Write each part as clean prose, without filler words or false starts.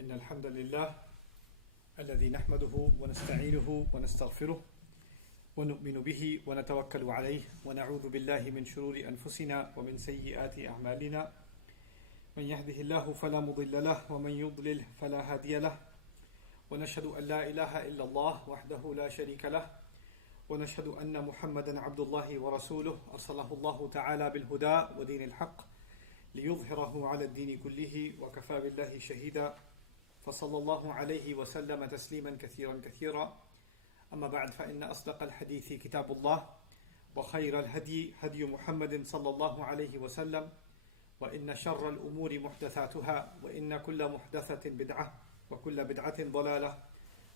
إن الحمد لله الذي نحمده ونستعينه ونستغفره ونؤمن به ونتوكل عليه ونعوذ بالله من شرور أنفسنا ومن سيئات أعمالنا من يهده الله فلا مضل له ومن يضلل فلا هادي له ونشهد أن لا إله إلا الله وحده لا شريك له ونشهد أن محمدا عبد الله ورسوله أرسله الله تعالى بالهدى ودين الحق ليظهره على الدين كله وكفى بالله شهيدا فصلى الله عليه وسلم تسليما كثيرا كثيرا أما بعد فإن أصدق الحديث كتاب الله وخير الهدي هدي محمد صلى الله عليه وسلم وإن شر الأمور محدثاتها وإن كل محدثة بدعة وكل بدعة ضلالة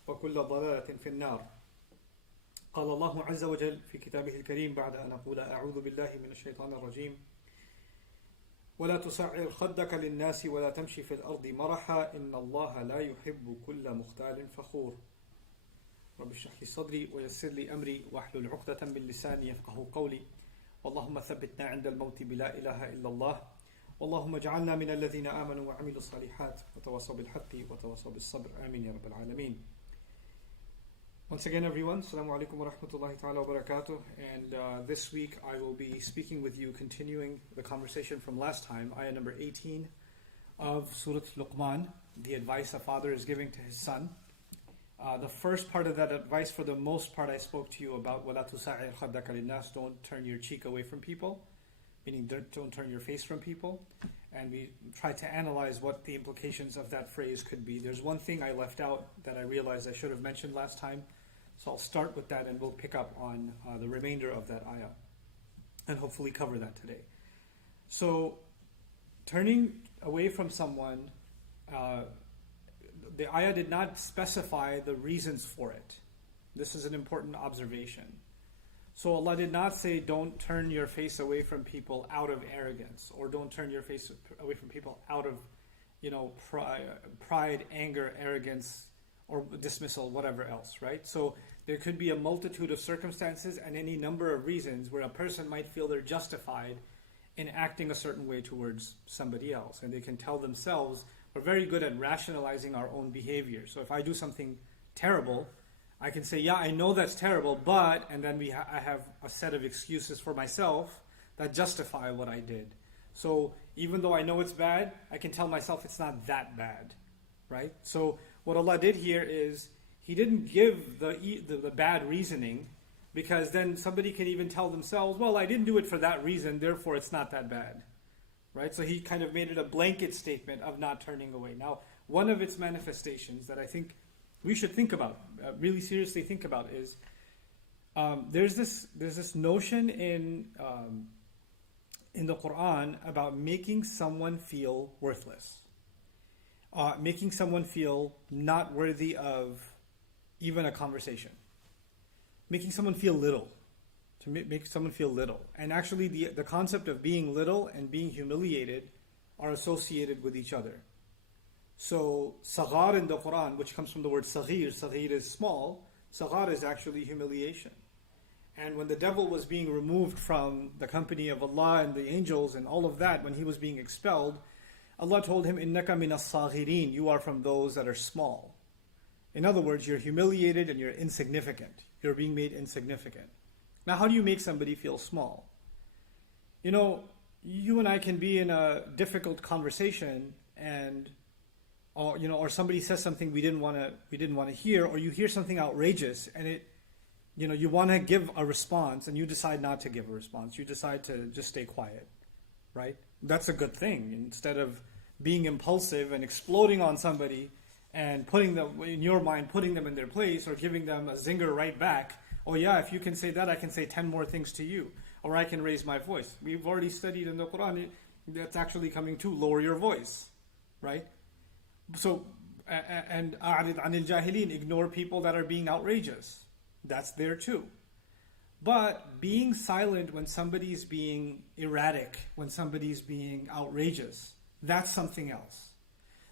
وكل ضلالة في النار. قال الله عز وجل في كتابه الكريم بعد أن أقول أعوذ بالله من الشيطان الرجيم ولا تصعر خدك للناس ولا تمشي في الأرض مرحا إن الله لا يحب كل مختال فخور. رب اشرح لي صدري ويسر لي أمري واحلل عقدة من لساني يفقه قولي اللهم ثبتنا عند الموت بلا إله إلا الله اللهم اجعلنا من الذين آمنوا وعملوا الصالحات وتواصوا بالحق وتواصوا بالصبر آمين يا رب العالمين. Once again, everyone, Assalamu alaikum wa rahmatullahi ta'ala wa barakatuh. And this week I will be speaking with you, continuing the conversation from last time, ayah number 18 of Surah Luqman, the advice a father is giving to his son. The first part of that advice, for the most part, I spoke to you about وَلَا تُسَعِرْ خَدَّكَ لِلنَّاسِ, don't turn your cheek away from people, meaning don't turn your face from people. And we tried to analyze what the implications of that phrase could be. There's one thing I left out that I realized I should have mentioned last time. So I'll start with that and we'll pick up on the remainder of that ayah and hopefully cover that today. So turning away from someone, the ayah did not specify the reasons for it. This is an important observation. So Allah did not say don't turn your face away from people out of arrogance, or don't turn your face away from people out of pride, anger, arrogance, or dismissal, whatever else, right? So there could be a multitude of circumstances and any number of reasons where a person might feel they're justified in acting a certain way towards somebody else. And they can tell themselves, we're very good at rationalizing our own behavior. So if I do something terrible, I can say, yeah, I know that's terrible, but, and then I have a set of excuses for myself that justify what I did. So even though I know it's bad, I can tell myself it's not that bad, right? So what Allah did here is, He didn't give the bad reasoning, because then somebody can even tell themselves, well, I didn't do it for that reason, therefore it's not that bad, right? So He kind of made it a blanket statement of not turning away. Now, one of its manifestations that I think we should think about, really seriously think about, is there's this notion in the Quran about making someone feel worthless. Making someone feel not worthy of even a conversation. Making someone feel little. To make someone feel little. And actually the concept of being little and being humiliated are associated with each other. So, saghar in the Quran, which comes from the word saghir is small, saghar is actually humiliation. And when the devil was being removed from the company of Allah and the angels and all of that, when he was being expelled, Allah told him, إِنَّكَ مِنَ الصَّاغِرِينَ, you are from those that are small. In other words, you're humiliated and you're insignificant. You're being made insignificant. Now, how do you make somebody feel small? You and I can be in a difficult conversation and or somebody says something we didn't want to hear, or you hear something outrageous and you want to give a response and you decide not to give a response. You decide to just stay quiet, right? That's a good thing. Instead of being impulsive and exploding on somebody and putting them in your mind, putting them in their place, or giving them a zinger right back. Oh yeah, if you can say that, I can say 10 more things to you, or I can raise my voice. We've already studied in the Quran that's actually coming to lower your voice, right? So, and a'rid anil jahilin, ignore people that are being outrageous. That's there too. But being silent when somebody's being erratic, when somebody's being outrageous, that's something else.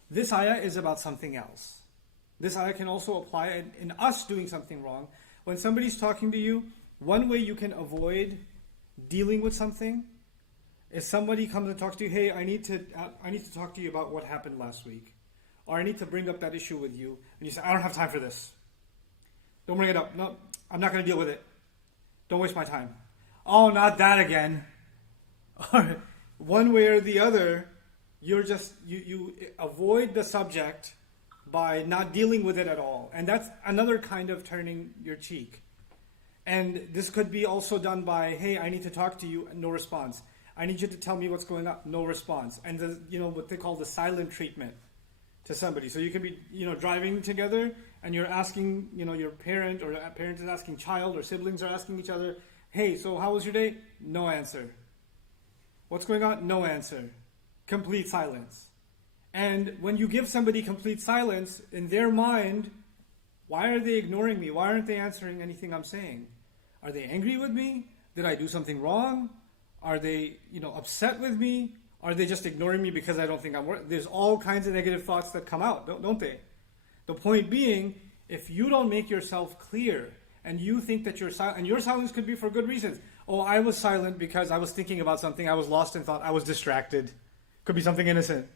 This ayah is about something else. This ayah can also apply in us doing something wrong. When somebody's talking to you, one way you can avoid dealing with something is somebody comes and talks to you, hey, I need to talk to you about what happened last week. or I need to bring up that issue with you, and you say, I don't have time for this. Don't bring it up. No, I'm not going to deal with it. Don't waste my time. Oh, not that again. Or one way or the other, you avoid the subject by not dealing with it at all. And that's another kind of turning your cheek. And this could be also done by, hey, I need to talk to you, no response. I need you to tell me what's going on, no response. And what they call the silent treatment to somebody. So you can be, driving together and you're asking, your parent, or a parent is asking child, or siblings are asking each other, hey, so how was your day? No answer. What's going on? No answer. Complete silence. And when you give somebody complete silence, in their mind, why are they ignoring me? Why aren't they answering anything I'm saying? Are they angry with me? Did I do something wrong? Are they, upset with me? Are they just ignoring me because I don't think I'm worth? There's all kinds of negative thoughts that come out, don't they? The point being, if you don't make yourself clear, and you think that you're silent, and your silence could be for good reasons. Oh, I was silent because I was thinking about something, I was lost in thought, I was distracted. Could be something innocent.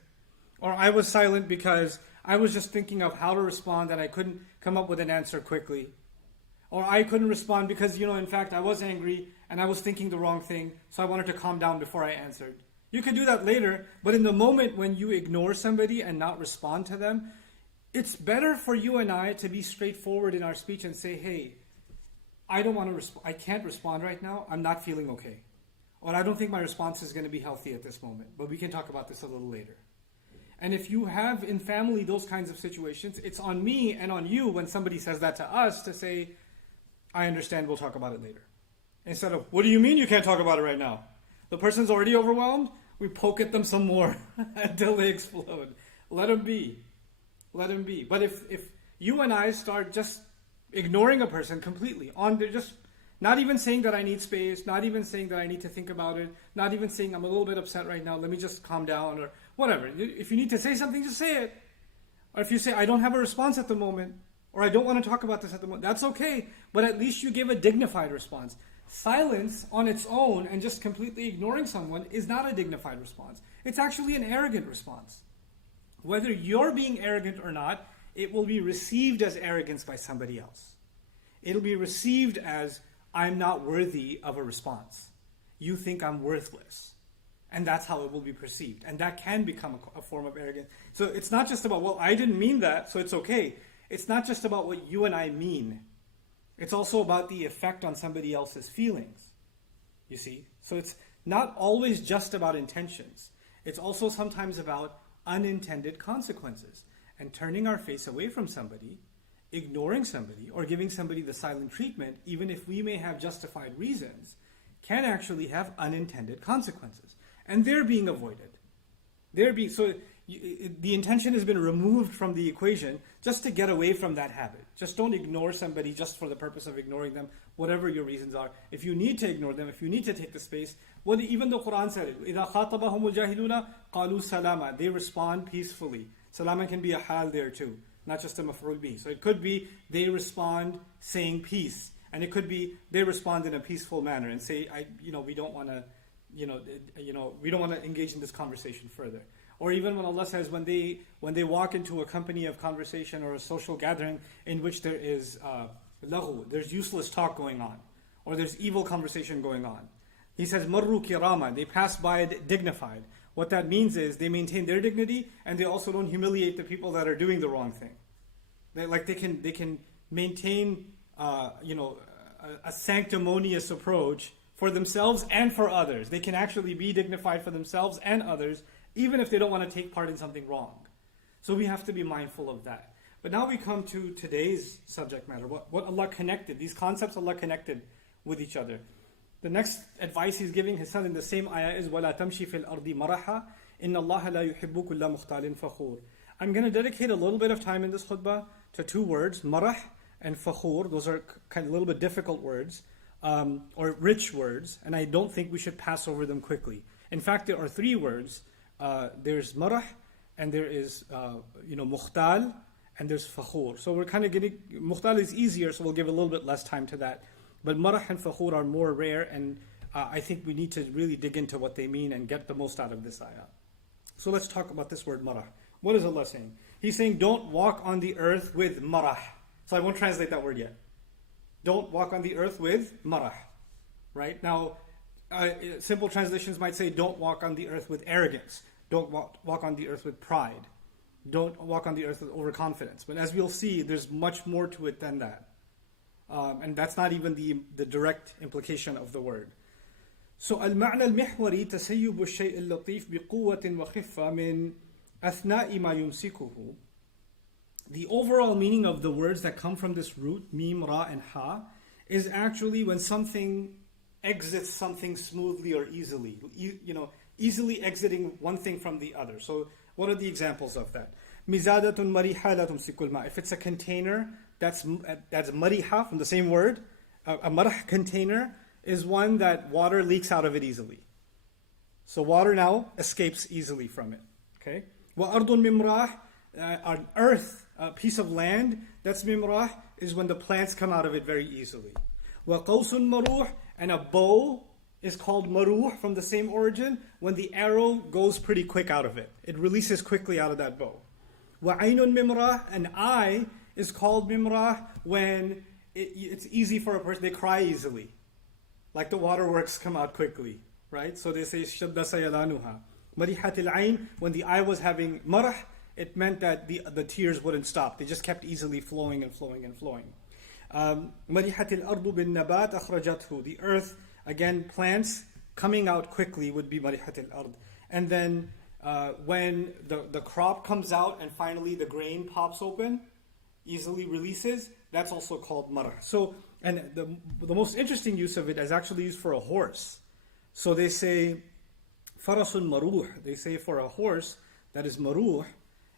Or I was silent because I was just thinking of how to respond and I couldn't come up with an answer quickly. Or I couldn't respond because, in fact, I was angry and I was thinking the wrong thing, so I wanted to calm down before I answered. You could do that later, but in the moment when you ignore somebody and not respond to them, it's better for you and I to be straightforward in our speech and say, hey, I can't respond right now, I'm not feeling okay. Or I don't think my response is going to be healthy at this moment, but we can talk about this a little later. And if you have in family those kinds of situations, it's on me and on you when somebody says that to us to say, I understand, we'll talk about it later. Instead of, what do you mean you can't talk about it right now? The person's already overwhelmed, we poke at them some more until they explode. Let them be. Let them be. But if you and I start just ignoring a person completely, they're just not even saying that I need space, not even saying that I need to think about it, not even saying I'm a little bit upset right now, let me just calm down, or whatever. If you need to say something, just say it. Or if you say, I don't have a response at the moment, or I don't want to talk about this at the moment, that's okay, but at least you give a dignified response. Silence on its own and just completely ignoring someone is not a dignified response. It's actually an arrogant response. Whether you're being arrogant or not, it will be received as arrogance by somebody else. It'll be received as, I'm not worthy of a response. You think I'm worthless. And that's how it will be perceived. And that can become a form of arrogance. So it's not just about, well, I didn't mean that, so it's okay. It's not just about what you and I mean. It's also about the effect on somebody else's feelings. You see? So it's not always just about intentions. It's also sometimes about unintended consequences. And turning our face away from somebody, ignoring somebody, or giving somebody the silent treatment, even if we may have justified reasons, can actually have unintended consequences. And they're being avoided. The intention has been removed from the equation just to get away from that habit. Just don't ignore somebody just for the purpose of ignoring them, whatever your reasons are. If you need to ignore them, if you need to take the space, even the Quran said it, إِذَا خَاطَبَهُمُ الْجَاهِلُونَ قَالُوا سَلَامًا. They respond peacefully. Salama can be a hal there too, not just a maf'ul bih. So it could be they respond saying peace, and it could be they respond in a peaceful manner and say, we don't want to, we don't want to engage in this conversation further. Or even when Allah says, when they walk into a company of conversation or a social gathering in which there is laghu, there's useless talk going on, or there's evil conversation going on. He says, marru kirama, they pass by dignified. What that means is they maintain their dignity and they also don't humiliate the people that are doing the wrong thing. They can maintain a sanctimonious approach for themselves and for others. They can actually be dignified for themselves and others, even if they don't want to take part in something wrong. So we have to be mindful of that. But now we come to today's subject matter, what Allah connected, these concepts Allah connected with each other. The next advice He's giving His son in the same ayah is وَلَا تَمْشِ فِي الْأَرْضِ مَرَحًا إِنَّ اللَّهَ لَا يُحِبُّ كُلَّ مُخْتَالٍ فَخُورٍ. I'm going to dedicate a little bit of time in this khutbah to two words, marah and fakhur. Those are kind of a little bit difficult words, or rich words, and I don't think we should pass over them quickly. In fact, there are three words. There's marah, and there is mukhtal, and there's fakhur. So we're kind of getting, mukhtal is easier, so we'll give a little bit less time to that. But marah and fakhur are more rare, and I think we need to really dig into what they mean and get the most out of this ayah. So let's talk about this word marah. What is Allah saying? He's saying don't walk on the earth with marah. So I won't translate that word yet. Don't walk on the earth with marah. Right? Now, simple translations might say don't walk on the earth with arrogance. Don't walk on the earth with pride. Don't walk on the earth with overconfidence. But as we'll see, there's much more to it than that. And that's not even the direct implication of the word. So المعنى المحوري تسيب الشيء اللطيف بقوة وخفة من أثناء ما يمسكه. The overall meaning of the words that come from this root, mim, ra, and ha, is actually when something exits something smoothly or easily. Easily exiting one thing from the other. So what are the examples of that? مِزَادَةٌ مَرِيحَةٌ لَا تُمْسِكُ الْمَاءَ. If it's a container, that's mariha from the same word. A marah container is one that water leaks out of it easily. So water now escapes easily from it. Okay? وَأَرْضٌ مِمْرَاحٍ, an earth, a piece of land, that's mimrah, is when the plants come out of it very easily. وَقَوْسٌ مَرُوحٍ, and a bow is called maruh from the same origin when the arrow goes pretty quick out of it. It releases quickly out of that bow. وَعَيْنٌ مِمْرَاحٍ, an eye is called mimrah when it's easy for a person, they cry easily. Like the waterworks come out quickly, right? So they say شَدَّ سَيَلَانُهَا. مَرِحَةِ الْعَيْنِ, when the eye was having marah, it meant that the tears wouldn't stop. They just kept easily flowing and flowing and flowing. مَرِحَةِ الْأَرْضُ بِالنَّبَاتِ أَخْرَجَتْهُ. The earth, again, plants coming out quickly would be مَرِحَةِ الْأَرْض. And then when the crop comes out and finally the grain pops open, easily releases, that's also called marah. So, and the most interesting use of it is actually used for a horse. So they say farasun maruh. They say for a horse that is maruh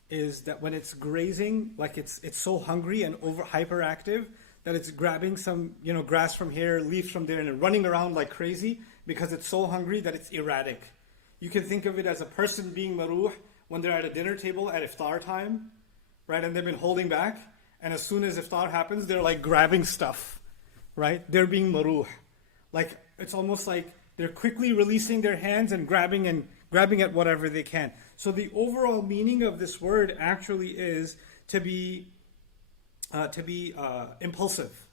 is that when it's grazing, like it's so hungry and hyperactive that it's grabbing some grass from here, leaves from there, and running around like crazy because it's so hungry that it's erratic. You can think of it as a person being maruh when they're at a dinner table at iftar time, right? And they've been holding back, and as soon as iftar happens, they're like grabbing stuff, right? They're being maruh. Like it's almost like they're quickly releasing their hands and grabbing at whatever they can. So the overall meaning of this word actually is to be impulsive,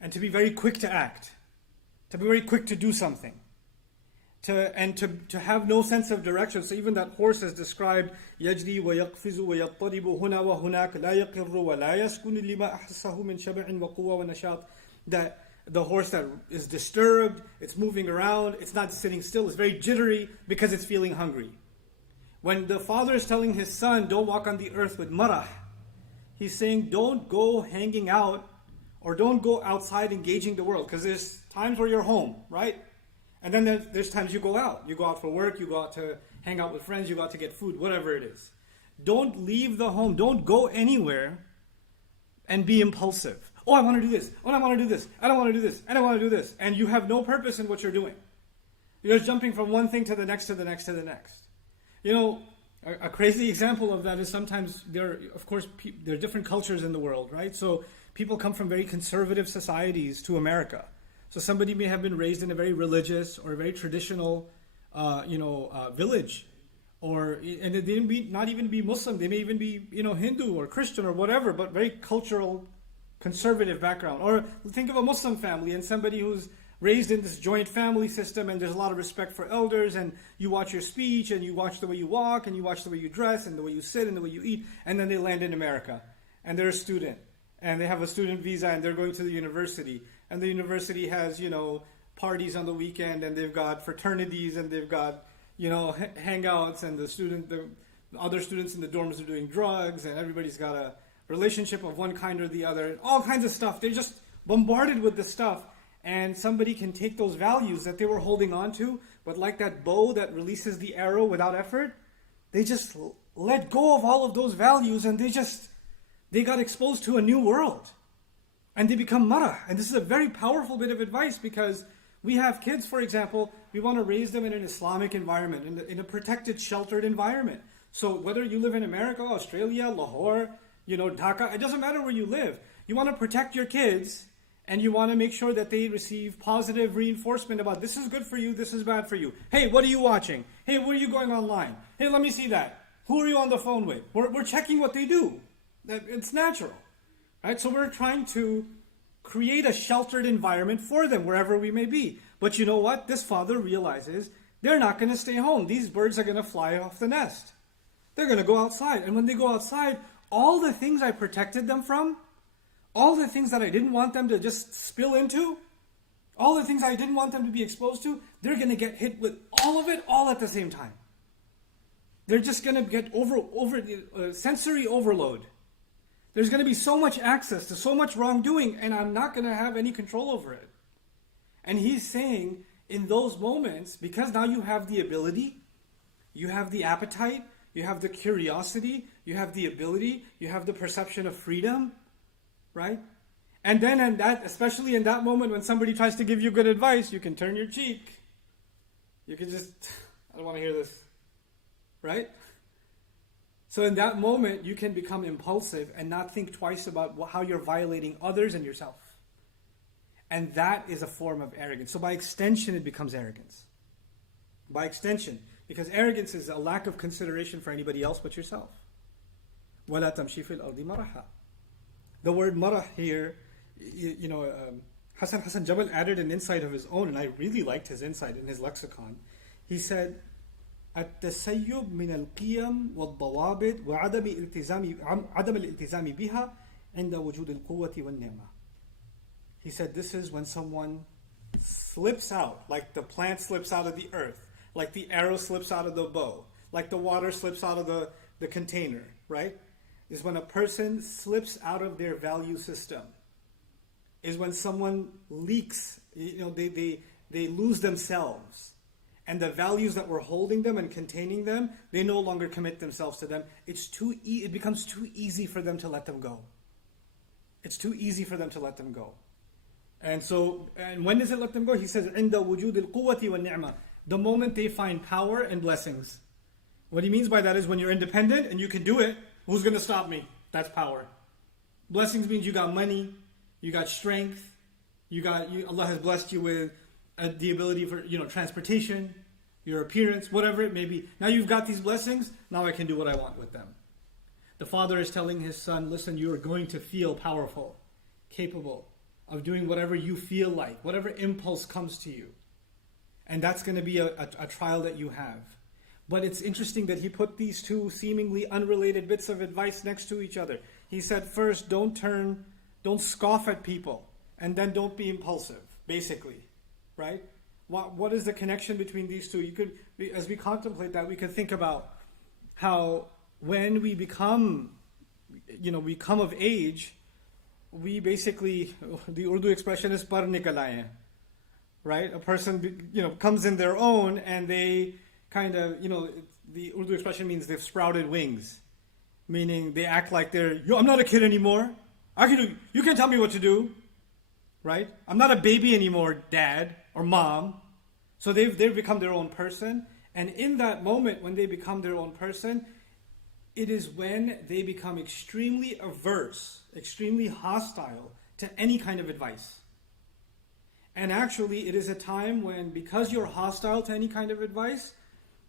and to be very quick to act, to be very quick to do something, to have no sense of direction. So even that horse is described يجري ويقفز ويضطرب هنا وهناك لا يقر ولا يسكن لما أحسه من شبع وقوة ونشاط. That the horse that is disturbed, it's moving around, it's not sitting still, it's very jittery because it's feeling hungry. When the father is telling his son, don't walk on the earth with marah, he's saying don't go hanging out or don't go outside engaging the world, because there's times where you're home, right? And then there's times you go out. You go out for work, you go out to hang out with friends, you go out to get food, whatever it is. Don't leave the home, don't go anywhere and be impulsive. Oh, I want to do this. Oh, I want to do this. I don't want to do this. I don't want to do this. And you have no purpose in what you're doing. You're just jumping from one thing to the next, to the next, to the next. A crazy example of that is sometimes there are different cultures in the world, right? So people come from very conservative societies to America. So somebody may have been raised in a very religious or a very traditional, village, and they may not even be Muslim. They may even be, Hindu or Christian or whatever, but very cultural, conservative background. Or think of a Muslim family and somebody who's raised in this joint family system, and there's a lot of respect for elders, and you watch your speech, and you watch the way you walk, and you watch the way you dress, and the way you sit, and the way you eat, and then they land in America, and they're a student, and they have a student visa, and they're going to the university, and the university has, parties on the weekend, and they've got fraternities, and they've got, hangouts, and the other students in the dorms are doing drugs, and everybody's got a relationship of one kind or the other, and all kinds of stuff. They're just bombarded with this stuff. And somebody can take those values that they were holding on to, but like that bow that releases the arrow without effort, they just let go of all of those values, and they got exposed to a new world. And they become marah. And this is a very powerful bit of advice, because we have kids, for example, we want to raise them in an Islamic environment, in a protected, sheltered environment. So whether you live in America, Australia, Lahore, Dhaka, it doesn't matter where you live. You want to protect your kids, and you want to make sure that they receive positive reinforcement about this is good for you, this is bad for you. Hey, what are you watching? Hey, what are you going online? Hey, let me see that. Who are you on the phone with? We're checking what they do. It's natural, right? So we're trying to create a sheltered environment for them wherever we may be. But you know what? This father realizes they're not going to stay home. These birds are going to fly off the nest. They're going to go outside. And when they go outside, all the things I protected them from, all the things that I didn't want them to just spill into, all the things I didn't want them to be exposed to, they're going to get hit with all of it all at the same time. They're just going to get sensory overload. There's going to be so much access to so much wrongdoing, and I'm not going to have any control over it. And he's saying, in those moments, because now you have the ability, you have the appetite, you have the curiosity, you have the ability, you have the perception of freedom, right? And then, especially in that moment when somebody tries to give you good advice, you can turn your cheek. You can just, I don't want to hear this, right? So in that moment, you can become impulsive and not think twice about how you're violating others and yourself. And that is a form of arrogance. So by extension, it becomes arrogance. By extension. Because arrogance is a lack of consideration for anybody else but yourself. وَلَا تَمْشِي فِي الْأَرْضِ مَرَحًا. The word marah here, Hassan Jabal added an insight of his own, and I really liked his insight in his lexicon. He said, التسيب من القيم والضوابط وعدم الالتزام بها عند وجود القوة والنعمة. He said this is when someone slips out, like the plant slips out of the earth, like the arrow slips out of the bow, like the water slips out of the container, right? Is when a person slips out of their value system. Is when someone leaks, they lose themselves. And the values that were holding them and containing them, they no longer commit themselves to them. It becomes too easy for them to let them go. It's too easy for them to let them go. And when does it let them go? He says, عند وجود القوة والنعمة. The moment they find power and blessings. What he means by that is when you're independent and you can do it, who's going to stop me? That's power. Blessings means you got money, you got strength, Allah has blessed you with the ability for transportation, your appearance, whatever it may be. Now you've got these blessings, now I can do what I want with them. The father is telling his son, listen, you are going to feel powerful, capable of doing whatever you feel like, whatever impulse comes to you. And that's going to be a trial that you have. But it's interesting that he put these two seemingly unrelated bits of advice next to each other. He said, first, don't scoff at people, and then don't be impulsive, basically. Right? What is the connection between these two? As we contemplate that, we could think about how when we become of age, we basically, the Urdu expression is par nikal aaye, right? A person, comes in their own, and they kind of, the Urdu expression means they've sprouted wings, meaning they act like I'm not a kid anymore. You can't tell me what to do, right? I'm not a baby anymore, dad or mom. So they've become their own person. And in that moment, when they become their own person, it is when they become extremely averse, extremely hostile to any kind of advice. And actually, it is a time when, because you're hostile to any kind of advice,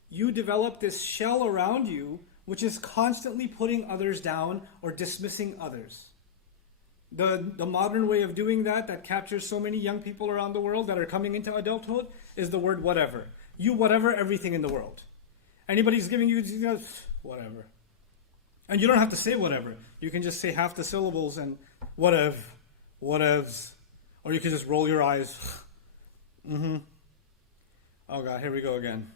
you develop this shell around you, which is constantly putting others down or dismissing others. The modern way of doing that captures so many young people around the world that are coming into adulthood is the word whatever. You whatever everything in the world. Anybody's giving you, whatever. And you don't have to say whatever. You can just say half the syllables and whatevs. Or you can just roll your eyes. Oh God, here we go again.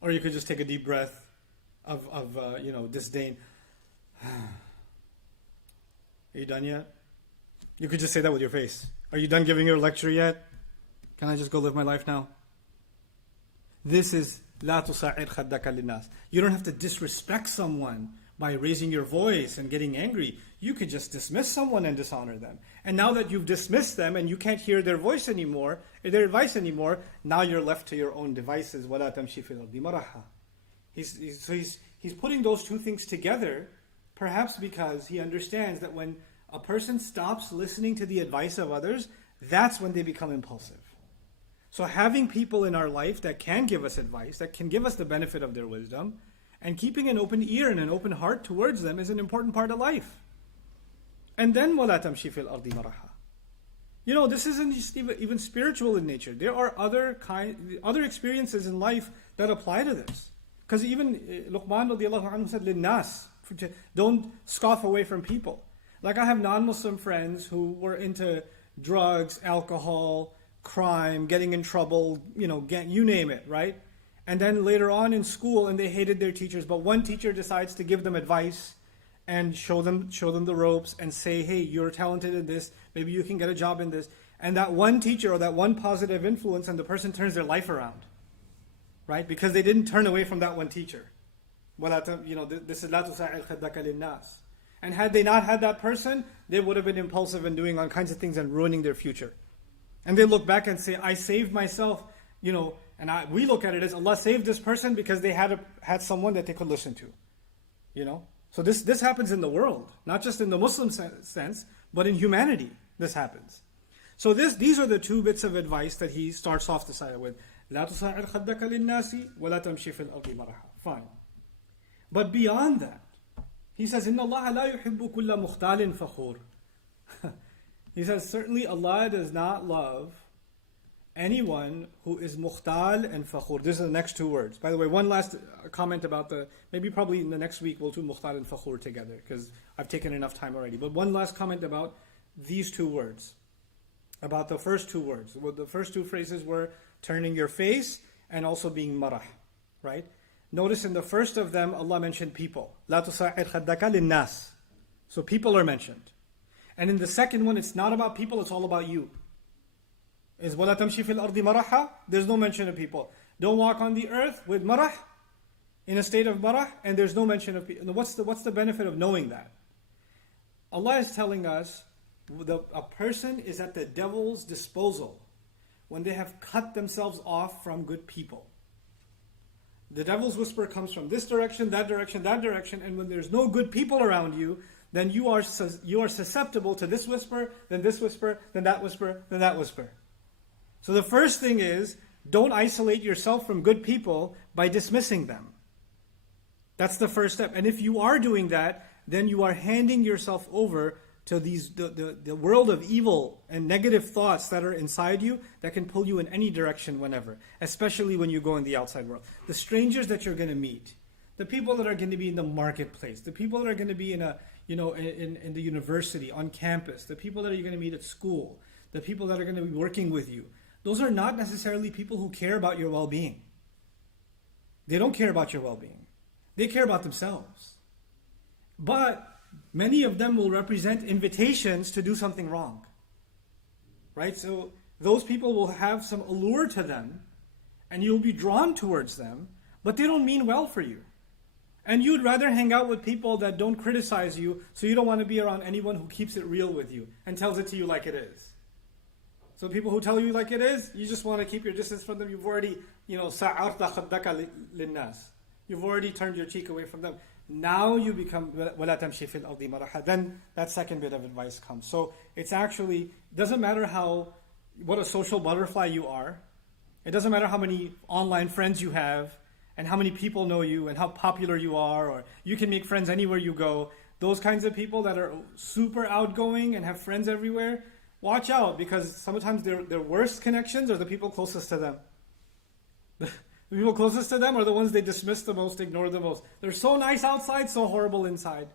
Or you could just take a deep breath of disdain. Are you done yet? You could just say that with your face. Are you done giving your lecture yet? Can I just go live my life now? This is لا تصعر خدك للناس. You don't have to disrespect someone by raising your voice and getting angry. You could just dismiss someone and dishonor them. And now that you've dismissed them and you can't hear their voice anymore, their advice anymore, now you're left to your own devices. وَلَا تَمْشِي فِي الْأَرْضِ مَرَحًا. He's putting those two things together, perhaps because he understands that when a person stops listening to the advice of others, that's when they become impulsive. So having people in our life that can give us advice, that can give us the benefit of their wisdom, And keeping an open ear and an open heart towards them is an important part of life. And then وَلَا تَمْشِي فِي الْأَرْضِ مَرَحًا. You know, this isn't just even spiritual in nature. There are other experiences in life that apply to this. Because even Luqman radiallahu anhu said, لِلنَّاسِ, don't scoff away from people. Like I have non-Muslim friends who were into drugs, alcohol, crime, getting in trouble, you name it, right? And then later on in school, and they hated their teachers, but one teacher decides to give them advice and show them the ropes and say, hey, you're talented in this, maybe you can get a job in this. And that one teacher or that one positive influence, and the person turns their life around, right? Because they didn't turn away from that one teacher. This is لَا تُسَاعِدْ خَدَّكَ لِلنَّاسِ. And had they not had that person, they would have been impulsive and doing all kinds of things and ruining their future. And they look back and say, I saved myself, and we look at it as Allah saved this person because they had someone that they could listen to. So this happens in the world, not just in the Muslim sense, but in humanity this happens. So these are the two bits of advice that he starts off the sayah with. لا تساعد خدك للناس ولا تمشي في الأرض مرحا. Fine. But beyond that, he says, إن الله لا يحب كل مختال فخور. He says, certainly Allah does not love anyone who is mukhtal and fakhur. These are the next two words. By the way, one last comment about probably in the next week we'll do mukhtal and fakhur together because I've taken enough time already. But one last comment about these two words. About the first two words. Well, the first two phrases were turning your face and also being marah. Right? Notice in the first of them, Allah mentioned people. لا تساعد خدك للناس. So people are mentioned. And in the second one, it's not about people, it's all about you. Is وَلَا تَمْشِي فِي الْأَرْضِ مَرَحًا? There's no mention of people. Don't walk on the earth with marah, in a state of marah, and there's no mention of people. What's the benefit of knowing that? Allah is telling us a person is at the devil's disposal when they have cut themselves off from good people. The devil's whisper comes from this direction, that direction, and when there's no good people around you, then you are susceptible to this whisper, then that whisper, then that whisper. So the first thing is, don't isolate yourself from good people by dismissing them. That's the first step. And if you are doing that, then you are handing yourself over to the world of evil and negative thoughts that are inside you that can pull you in any direction whenever, especially when you go in the outside world. The strangers that you're going to meet, the people that are going to be in the marketplace, the people that are going to be in the university, on campus, the people that you're going to meet at school, the people that are going to be working with you, those are not necessarily people who care about your well-being. They don't care about your well-being. They care about themselves. But many of them will represent invitations to do something wrong. Right? So those people will have some allure to them, and you'll be drawn towards them, but they don't mean well for you. And you'd rather hang out with people that don't criticize you, so you don't want to be around anyone who keeps it real with you and tells it to you like it is. So people who tell you like it is, you just want to keep your distance from them. You've already, سَعَرْتَ خَدَّكَ لِلنَّاسِ. You've already turned your cheek away from them. Now you become وَلَا تَمْشِي فِي الْأَرْضِ مَرَحًا. Then that second bit of advice comes. So it's actually, doesn't matter what a social butterfly you are. It doesn't matter how many online friends you have and how many people know you and how popular you are, or you can make friends anywhere you go. Those kinds of people that are super outgoing and have friends everywhere, watch out, because sometimes their worst connections are the people closest to them. The people closest to them are the ones they dismiss the most, ignore the most. They're so nice outside, so horrible inside.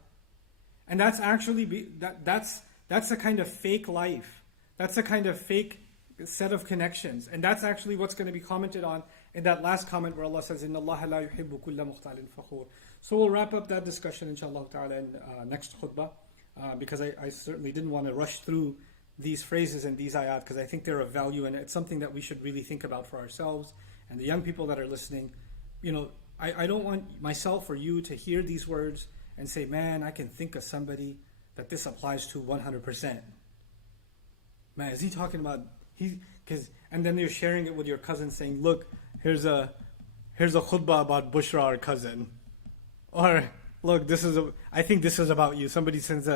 And that's actually, that's a kind of fake life. That's a kind of fake set of connections. And that's actually what's going to be commented on in that last comment where Allah says, إِنَّ اللَّهَ لَا يُحِبُّ كُلَّ مُخْتَالٍ فَخُورٍ. So we'll wrap up that discussion, inshallah ta'ala, in next khutbah, because I certainly didn't want to rush through these phrases and these ayat, because I think they're of value, and it's something that we should really think about for ourselves and the young people that are listening. I don't want myself or you to hear these words and say, man, I can think of somebody that this applies to 100%. Man, is he talking about, and then you're sharing it with your cousin saying, look, here's a khutbah about Bushra, our cousin. Or, look, I think this is about you. Somebody sends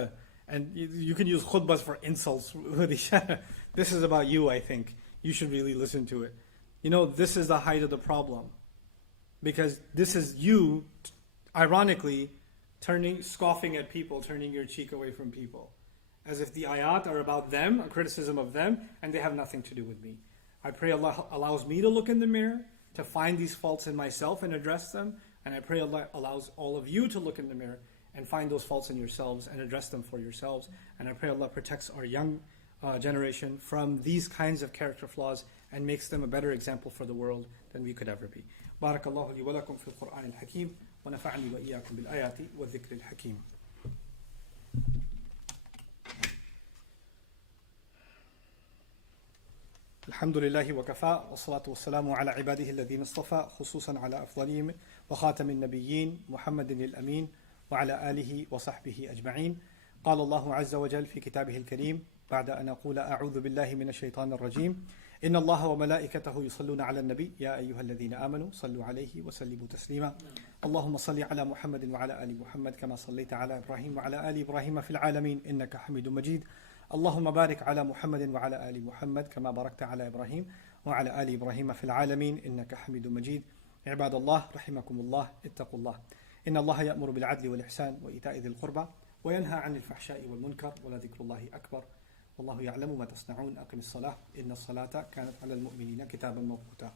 and you can use khutbahs for insults with each other. This is about you, I think. You should really listen to it. This is the height of the problem. Because this is you ironically, scoffing at people, turning your cheek away from people. As if the ayat are about them, a criticism of them, and they have nothing to do with me. I pray Allah allows me to look in the mirror, to find these faults in myself and address them. And I pray Allah allows all of you to look in the mirror and find those faults in yourselves and address them for yourselves. And I pray Allah protects our young generation from these kinds of character flaws and makes them a better example for the world than we could ever be. Barakallahu li wa lakum fil Qur'an al-Hakim wa nafa'ani wa iyyakum bil ayati wa dhikri al-Hakim. الحمد لله وكفى والصلاة والسلام على عباده الذين اصطفى خصوصا على أفضلهم وخاتم النبيين محمد الأمين وعلى آله وصحبه أجمعين. قال الله عز وجل في كتابه الكريم بعد أن أقول أعوذ بالله من الشيطان الرجيم إن الله وملائكته يصلون على النبي يا أيها الذين آمنوا صلوا عليه وسلموا تسليما. اللهم صل على محمد وعلى آل محمد كما صليت على إبراهيم وعلى آل إبراهيم في العالمين إنك حميد مجيد. اللهم بارك على محمد وعلى آل محمد كما باركت على إبراهيم وعلى آل إبراهيم في العالمين إنك حميد مجيد. عباد الله رحمكم الله اتقوا الله إن الله يأمر بالعدل والإحسان وإيتاء ذي القربى وينهى عن الفحشاء والمنكر ولذكر الله أكبر والله يعلم ما تصنعون. أقم الصلاة إن الصلاة كانت على المؤمنين كتابا موقوتا.